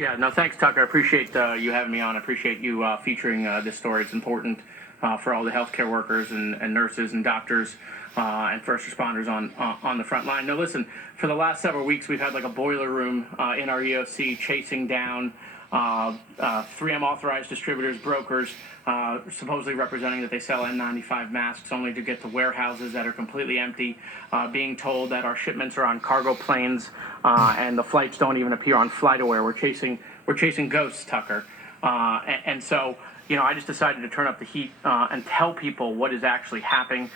Yeah, no, thanks, Tucker. I appreciate you having me on. I appreciate you featuring this story. It's important for all the healthcare workers and nurses and doctors and first responders on the front line. No, listen, for the last several weeks, we've had like a boiler room in our EOC chasing down 3M authorized distributors, brokers, supposedly representing that they sell N95 masks only to get to warehouses that are completely empty, being told that our shipments are on cargo planes and the flights don't even appear on FlightAware. We're chasing ghosts, Tucker. And so, I just decided to turn up the heat and tell people what is actually happening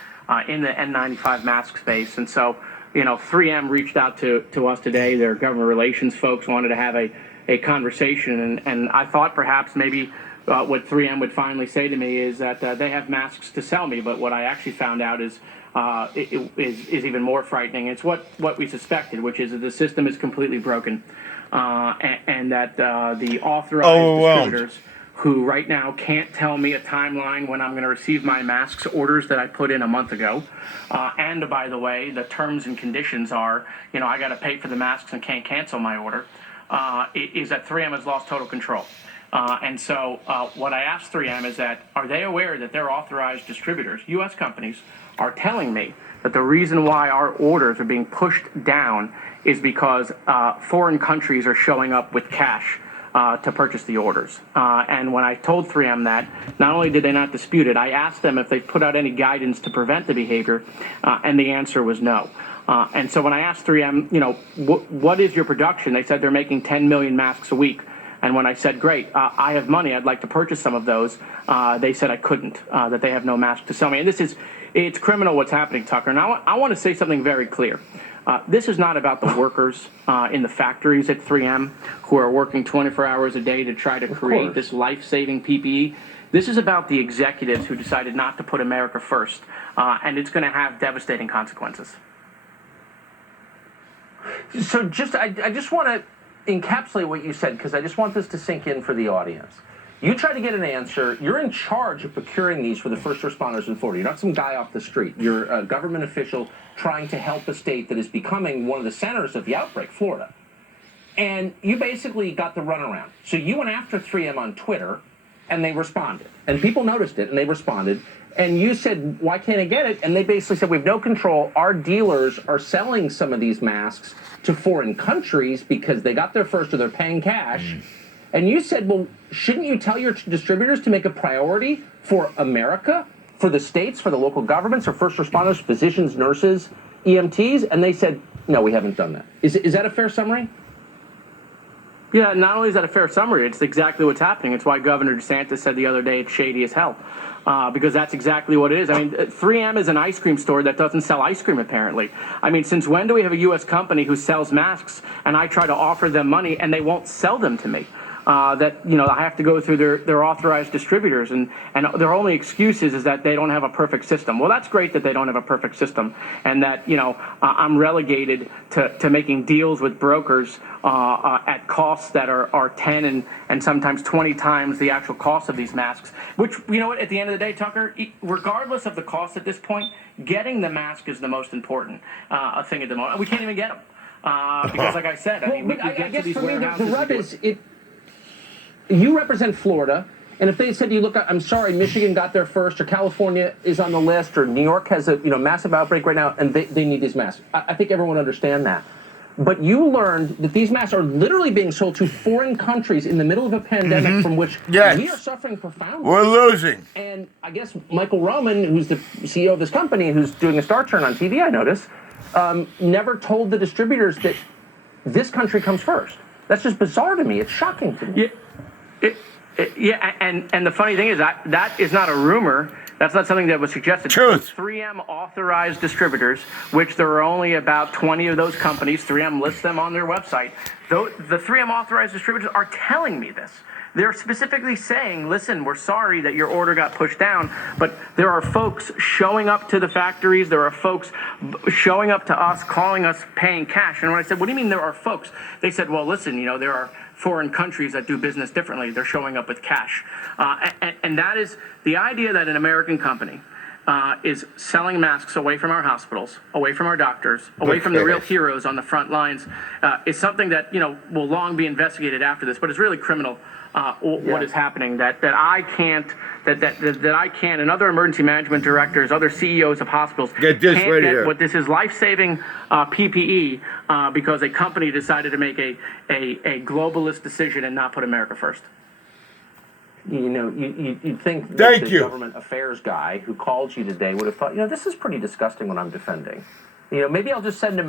in the N95 mask space. And so, 3M reached out to us today. Their government relations folks wanted to have a conversation, and I thought perhaps maybe what 3M would finally say to me is that they have masks to sell me, but what I actually found out is even more frightening. It's what we suspected, which is that the system is completely broken, and that the authorized distributors who right now can't tell me a timeline when I'm going to receive my masks orders that I put in a month ago. And by the way, the terms and conditions are, I got to pay for the masks and can't cancel my order, is that 3M has lost total control. And so what I asked 3M is that, are they aware that their authorized distributors, U.S. companies, are telling me that the reason why our orders are being pushed down is because foreign countries are showing up with cash to purchase the orders. And when I told 3M that, not only did they not dispute it, I asked them if they put out any guidance to prevent the behavior, and the answer was no. And so when I asked 3M, what is your production? They said they're making 10 million masks a week. And when I said, great, I have money, I'd like to purchase some of those, they said I couldn't, that they have no mask to sell me. And it's criminal what's happening, Tucker. And I want to say something very clear. This is not about the workers in the factories at 3M who are working 24 hours a day to try to create this life-saving PPE. This is about the executives who decided not to put America first, and it's going to have devastating consequences. So I just want to encapsulate what you said, because I just want this to sink in for the audience. You try to get an answer. You're in charge of procuring these for the first responders in Florida. You're not some guy off the street. You're a government official trying to help a state that is becoming one of the centers of the outbreak, Florida. And you basically got the runaround. So you went after 3M on Twitter, and they responded. And people noticed it, and they responded. And you said, why can't I get it? And they basically said, we have no control. Our dealers are selling some of these masks to foreign countries because they got there first or they're paying cash. And you said, well, shouldn't you tell your distributors to make a priority for America, for the states, for the local governments, for first responders, physicians, nurses, EMTs? And they said, no, we haven't done that. Is that a fair summary? Yeah, not only is that a fair summary, it's exactly what's happening. It's why Governor DeSantis said the other day it's shady as hell, because that's exactly what it is. I mean, 3M is an ice cream store that doesn't sell ice cream, apparently. I mean, since when do we have a U.S. company who sells masks and I try to offer them money and they won't sell them to me? That, I have to go through their authorized distributors, and their only excuse is that they don't have a perfect system. Well, that's great that they don't have a perfect system, and that, I'm relegated to making deals with brokers at costs that are 10 and sometimes 20 times the actual cost of these masks, which, at the end of the day, Tucker, regardless of the cost at this point, getting the mask is the most important thing at the moment. We can't even get them. Because, like I said, we get to these warehouses. The rub is you represent Florida, and if they said to you, look, I'm sorry, Michigan got there first, or California is on the list, or New York has a massive outbreak right now, and they need these masks. I think everyone understands that. But you learned that these masks are literally being sold to foreign countries in the middle of a pandemic from which we are suffering profoundly. We're losing. And I guess Michael Roman, who's the CEO of this company, who's doing a star turn on TV, I notice, never told the distributors that this country comes first. That's just bizarre to me. It's shocking to me. And the funny thing is that is not a rumor. That's not something that was suggested. Truth. 3M authorized distributors, which there are only about 20 of those companies. 3M lists them on their website. The 3M authorized distributors are telling me this. They're specifically saying, listen, we're sorry that your order got pushed down, but there are folks showing up to the factories. There are folks showing up to us, calling us, paying cash. And when I said, what do you mean there are folks? They said, well, listen, there are foreign countries that do business differently. They're showing up with cash. And that is the idea that an American company is selling masks away from our hospitals, away from our doctors, away from the real heroes on the front lines, is something that will long be investigated after this. But it's really criminal what is happening. That I can't, and other emergency management directors, other CEOs of hospitals Get this can't right get here. what this is life-saving PPE because a company decided to make a globalist decision and not put America first. You'd think that Thank the you. government affairs guy who called you today would have thought, this is pretty disgusting what I'm defending. Maybe I'll just send him